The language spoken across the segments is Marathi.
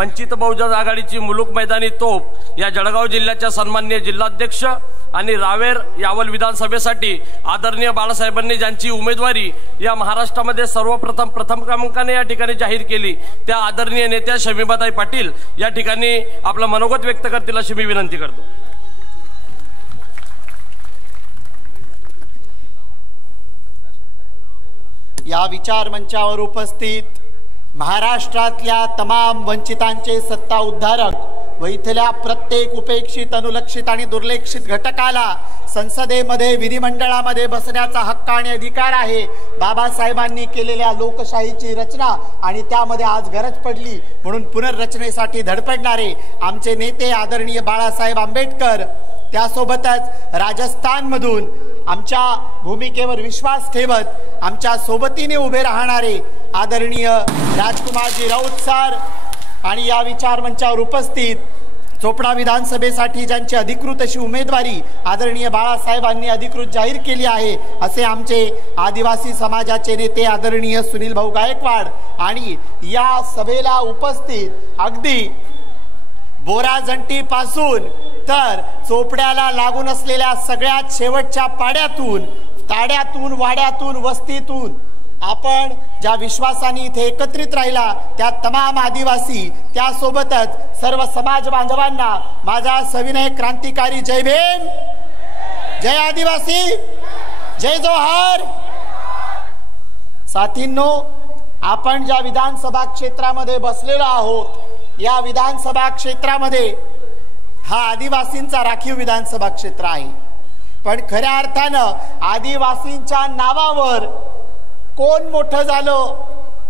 वंचित बहुजन आघाडीची मुलुक मैदानी तोफ या जळगाव जिल्ह्याच्या सन्माननीय जिल्हाध्यक्ष आणि रावेर यावल विधानसभेसाठी आदरणीय बाळासाहेबांनी ज्यांची उमेदवारी या महाराष्ट्रामध्ये प्रथम क्रमांकाने या ठिकाणी जाहीर केली त्या आदरणीय नेत्या शमीबाताई पाटील या ठिकाणी आपलं मनोगत व्यक्त करतील अशी मी विनंती करतो। या विचार मंचावर उपस्थित महाराष्ट्रातल्या तमाम वंचितांचे सत्ता उद्धारक व इथल्या प्रत्येक उपेक्षित अनुलक्षित आणि दुर्लक्षित घटकाला संसदेमध्ये विधिमंडळामध्ये बसण्याचा हक्क आणि अधिकार आहे। बाबासाहेबांनी केलेल्या लोकशाहीची रचना आणि त्यामध्ये आज गरज पडली म्हणून पुनर्रचनेसाठी धडपडणारे आमचे नेते आदरणीय बाळासाहेब आंबेडकर, त्यासोबतच राजस्थानमधून आमच्या भूमिकेवर विश्वास ठेवत आमच्या सोबतीने उभे राहणारे आदरणीय राजकुमारजी राऊत सर आणि या विचार मंचावर उपस्थित चोपडा विधानसभेसाठी ज्यांची अधिकृत अशी उमेदवारी आदरणीय बाळासाहेबांनी अधिकृत जाहीर केली आहे असे आमचे आदिवासी समाजाचे नेते आदरणीय सुनील भाऊ गायकवाड आणि या सभेला उपस्थित अगदी बोराजंटी पासून तर चोपड्याला लागून असलेल्या सगळ्यात शेवटच्या पाड्यातून, ताड्यातून, वाड्यातून, वस्तीतून आपण ज्या विश्वासाने इथे एकत्रित राहिला त्या तमाम आदिवासी त्यासोबतच सर्व समाज बांधवांना माझा सविनय क्रांतिकारी जय भीम, जय आदिवासी, जय जोहार। साथींनो, आपण ज्या विधानसभा क्षेत्रामध्ये बसलेलो आहोत या विधानसभा क्षेत्रामध्ये हा आदिवासींचा राखीव विधानसभा क्षेत्र आहे, पण खऱ्या अर्थानं आदिवासींच्या नावावर कोण मोठं झालं,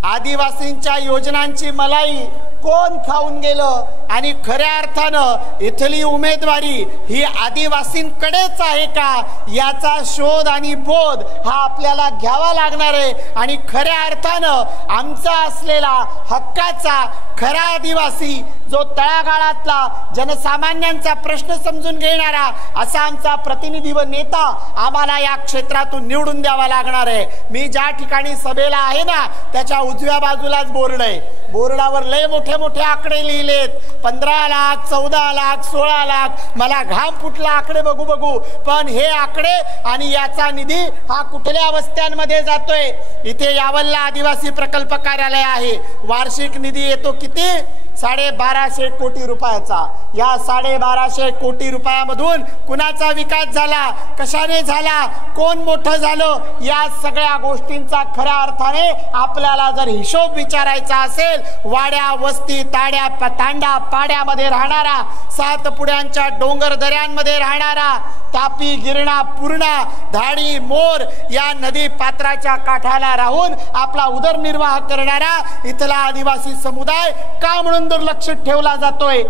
आदिवासींच्या योजनांची मलाई कोण खाऊन गेलं आणि खऱ्या अर्थानं इथली उमेदवारी ही आदिवासींकडेच आहे का याचा शोध आणि बोध हा आपल्याला घ्यावा लागणार आहे। आणि खऱ्या अर्थानं आमचा असलेला हक्काचा खरा आदिवासी जो तळागाळातला जनसामान्यांचा प्रश्न समजून घेणारा असा आमचा प्रतिनिधी व नेता आम्हाला या क्षेत्रातून निवडून द्यावा लागणार आहे। मी ज्या ठिकाणी सभेला आहे ना त्याच्या उजव्या बाजूलाच बोर्ड आहे, बोर्डावर लय मोठे मोठे आकडे लिहिलेत, 15 लाख, 14 लाख, 16 लाख, मला घाम फुटला आकडे बघू बघू, पण हे आकडे आणि याचा निधी हा कुठल्या वस्त्यांमध्ये जातोय। इथे यावलला आदिवासी प्रकल्प कार्यालय आहे, वार्षिक निधी येतो किती 1250 कोटी रुपयाचा। या 1250 कोटी रुपयामधून कुणाचा विकास झाला, कशाने झाला, कोण मोठं झालं, या सगळ्या गोष्टींचा खऱ्या अर्थाने आपल्याला जर हिशोब विचारायचा असेल, वाड्या, वस्ती, ताड्या, तांडा, पाड्यामध्ये राहणारा, सातपुड्यांच्या डोंगर दऱ्यांमध्ये राहणारा, तापी, गिरणा, पूर्णा, धाडी, मोर या नदी पात्राच्या काठाला राहून आपला उदरनिर्वाह करणारा इथला आदिवासी समुदाय का म्हणून दुर्लक्षित ठेवला जातोय,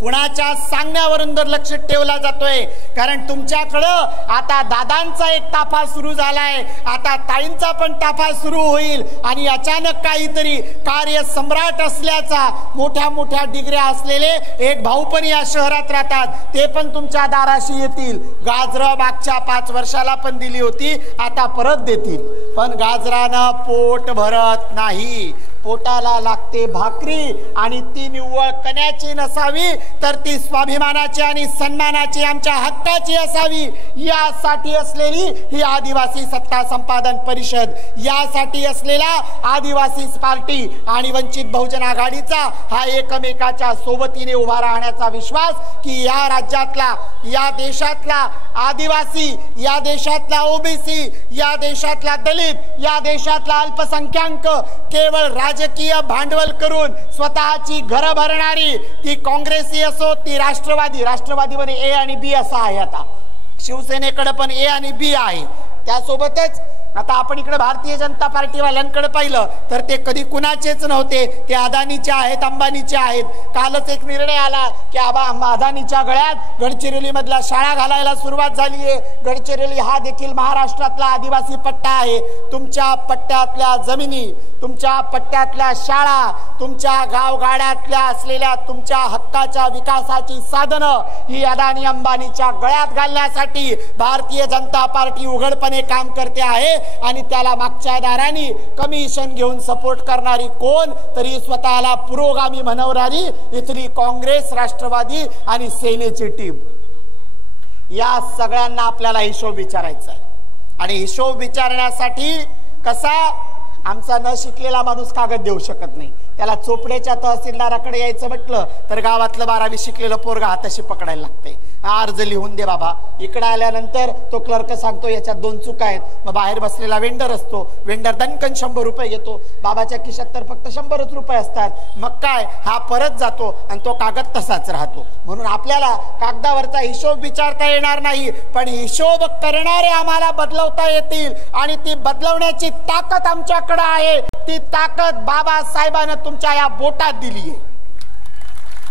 कुणाच्या सांगण्यावरून दुर्लक्षित ठेवला जातोय? कारण तुमच्याकडं आता दादांचा एक ताफा सुरू झालाय, आता ताईंचा पण ताफा सुरू होईल आणि अचानक काहीतरी कार्य सम्राट असल्याचा मोठ्या मोठ्या डिग्र्या असलेले एक भाऊ पण या शहरात राहतात, ते पण तुमच्या दाराशी येतील। गाजरं मागच्या 5 वर्षाला पण दिली होती, आता परत देतील, पण गाजरानं पोट भरत नाही, पोटाला लागते भाकरी आणि ती निव्वळ कण्याची नसावी तर ती स्वाभिमानाची आणि सन्मानाची आमच्या हक्काची असावी। यासाठी असलेली ही आदिवासी सत्ता संपादन परिषद, यासाठी असलेला आदिवासी पार्टी आणि वंचित बहुजन आघाडीचा हा एकमेकाच्या सोबतीने उभा राहण्याचा विश्वास की या राज्यातला, या देशातला आदिवासी, या देशातला ओबीसी, या देशातला दलित, या देशातला अल्पसंख्याक केवळ राजकीय भांडवल करून स्वतःची घरं भरणारी ती काँग्रेसी असो, ती राष्ट्रवादीमध्ये ए आणि बी असा आहे, आता शिवसेनेकडे पण ए आणि बी आहे, त्यासोबतच आता आपण इकडे भारतीय जनता पार्टीवाल्यांकडे पाहिलं तर ते कधी कुणाचेच नव्हते, ते अदानीचे आहेत, अंबानीचे आहेत। कालच एक निर्णय आला की अदानीच्या गळ्यात गडचिरोली मधला शाळा घालायला सुरुवात झाली आहे। गडचिरोली हा देखील महाराष्ट्रातला आदिवासी पट्टा आहे। तुमच्या पट्ट्यातल्या जमिनी, तुमच्या पट्ट्यातल्या शाळा, तुमच्या गावगाड्यातल्या असलेल्या तुमच्या हक्काच्या विकासाची साधनं ही अदानी अंबानीच्या गळ्यात घालण्यासाठी भारतीय जनता पार्टी उघडपणे काम करते आहे। आणि त्याला मागच्या दाराने कमिशन घेऊन सपोर्ट करणारी कोण तरी स्वतःला पुरोगामी म्हणवणारी इथली काँग्रेस, राष्ट्रवादी आणि सेनेची टीम, या सगळ्यांना आपल्याला हिशोब विचारायचा आहे। आणि हिशोब विचारण्यासाठी कसा, आमचा न शिकलेला माणूस कागद देऊ शकत नाही, त्याला चोपड्याच्या तहसीलदाराकडे यायचं म्हटलं तर गावातलं 12वी शिकलेलं पोरगा हाताशी पकडायला लागते, अर्ज लिहून दे बाबा। इकडे आल्यानंतर तो क्लर्क सांगतो याच्यात 2 चुका आहेत, मग बाहेर बसलेला वेंडर असतो, वेंडर दणकन 100 रुपये घेतो, बाबाच्या खिशात तर फक्त 100च रुपये असतात, मग काय हा परत जातो आणि तो कागद तसाच राहतो। म्हणून आपल्याला कागदावरचा हिशोब विचारता येणार नाही, पण हिशोब करणारे आम्हाला बदलवता येतील आणि ती बदलवण्याची ताकद आमच्याकडे आहे। ती ताकद बाबासाहेबांना तुमच्या या बोटात दिली आहे,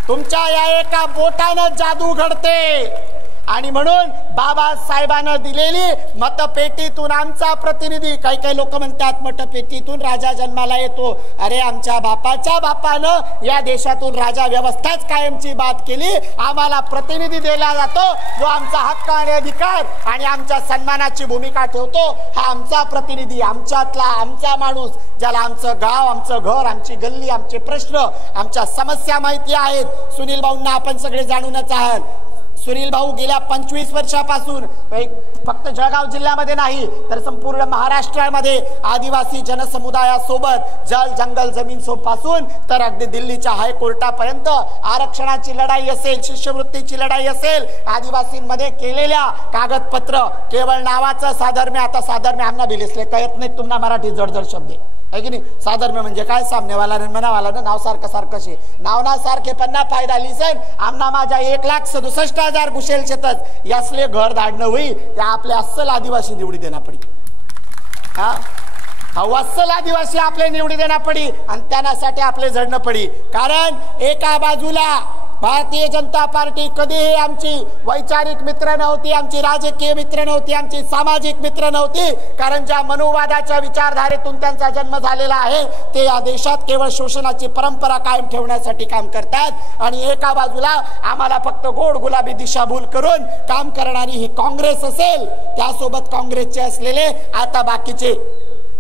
तुमच्या या एका बोटानं जादू घडते। आणि म्हणून बाबासाहेबांना दिलेली मतपेटीतून आमचा प्रतिनिधी, काही काही लोक म्हणतात मतपेटीतून राजा जन्माला येतो, अरे आमच्या बापाच्या बापानं या देशातून राजा व्यवस्थाच कायमची बात केली, आम्हाला प्रतिनिधी दिला जातो जो आमचा हक्क आणि अधिकार आणि आमच्या सन्मानाची भूमिका ठेवतो, हा आमचा प्रतिनिधी, आमच्यातला आमचा माणूस, ज्याला आमचं गाव, आमचं घर, आमची गल्ली, आमचे प्रश्न, आमच्या समस्या माहिती आहेत। सुनील भाऊंना आपण सगळे जाणूनच आहात, सुनील भाऊ गेल्या 25 वर्षापासून फक्त जळगाव जिल्ह्यामध्ये नाही तर संपूर्ण महाराष्ट्रामध्ये आदिवासी जनसमुदायासोबत जल जंगल जमीन पासून तर अगदी दिल्लीच्या हायकोर्टापर्यंत आरक्षणाची लढाई असेल, शिष्यवृत्तीची लढाई असेल, आदिवासींमध्ये केलेल्या कागदपत्र केवळ नावाचं साधर्म्य, आता साधर्म्य आम्हाला बिलेसले कळत नाही, तुम्हाला मराठी जडजड शब्द आहे की नाही। साधर्म्य म्हणजे काय, सामनेवाला मनावाला नाव सारखं सारखं नाव ना सारखे पन्ना फायदा लिसन आमना माझ्या 1,67,000 घुसेल शेतच यासले घर धाडणं होई, त्या आपल्या अस्सल आदिवासी निवडी देना पडी, हा अस्सल आदिवासी आपले निवडी देना पडी आणि त्यासाठी आपले झडणं पडी। कारण एका बाजूला भारतीय जनता पार्टी कधीही आमची वैचारिक मित्र नव्हती, आमची राजकीय मित्र नव्हती, आमची सामाजिक मित्र नव्हती, कारण ज्या मनुवादाच्या विचारधारेतून त्यांचा जन्म झालेला आहे ते या देशात केवळ शोषणाची परंपरा कायम ठेवण्यासाठी काम करतात। आणि एका बाजूला आम्हाला फक्त गोड गुलाबी दिशाभूल करून काम करणारी ही काँग्रेस असेल, त्यासोबत काँग्रेसचे असलेले आता बाकीचे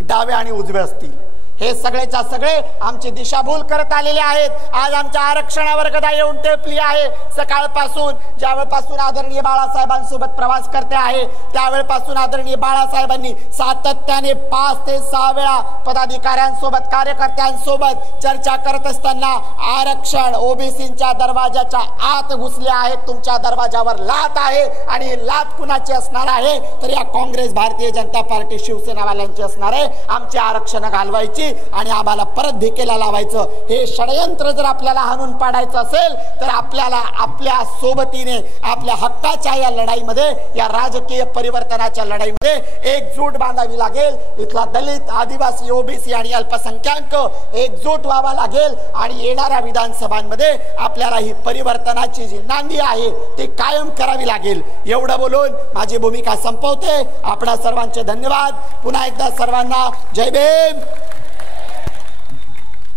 डावे आणि उजवे असतील, हे सगळेच्या सगळे आमची दिशाभूल करत आलेले आहेत। आज आमच्या आरक्षणावर गदा येऊन टेपली आहे। सकाळपासून ज्यावेळपासून आदरणीय बाळासाहेबांसोबत प्रवास करते आहे त्यावेळपासून आदरणीय बाळासाहेबांनी सातत्याने 5 ते 6 वेळा पदाधिकाऱ्यांसोबत, कार्यकर्त्यांसोबत चर्चा करत असताना आरक्षण ओबीसींच्या दरवाजाच्या आत घुसले आहेत, तुमच्या दरवाजावर लात आहे आणि ही लात कुणाची असणार आहे तर या काँग्रेस, भारतीय जनता पार्टी, शिवसेनावाल्यांची असणार आहे। आमचे आरक्षण घालवायची आणि आम्हाला परत भिकेला लावायचं, हे षडयंत्र जर आपल्याला हाणून पाडायचं असेल तर आपल्याला आपल्या सोबतीने आपल्या हक्काच्या या लढाईमध्ये, या राजकीय परिवर्तनाच्या लढाईमध्ये एकजूट बांधावी लागेल। इथला दलित, आदिवासी, ओबीसी आणि अल्पसंख्याक एकजूट व्हावा लागेल आणि येणाऱ्या विधानसभांमध्ये आपल्याला ही परिवर्तनाची जी नांदी आहे ती कायम करावी लागेल। एवढं बोलून माझी भूमिका संपवते। आपणा सर्वांचे धन्यवाद। पुन्हा एकदा सर्वांना जय भीम,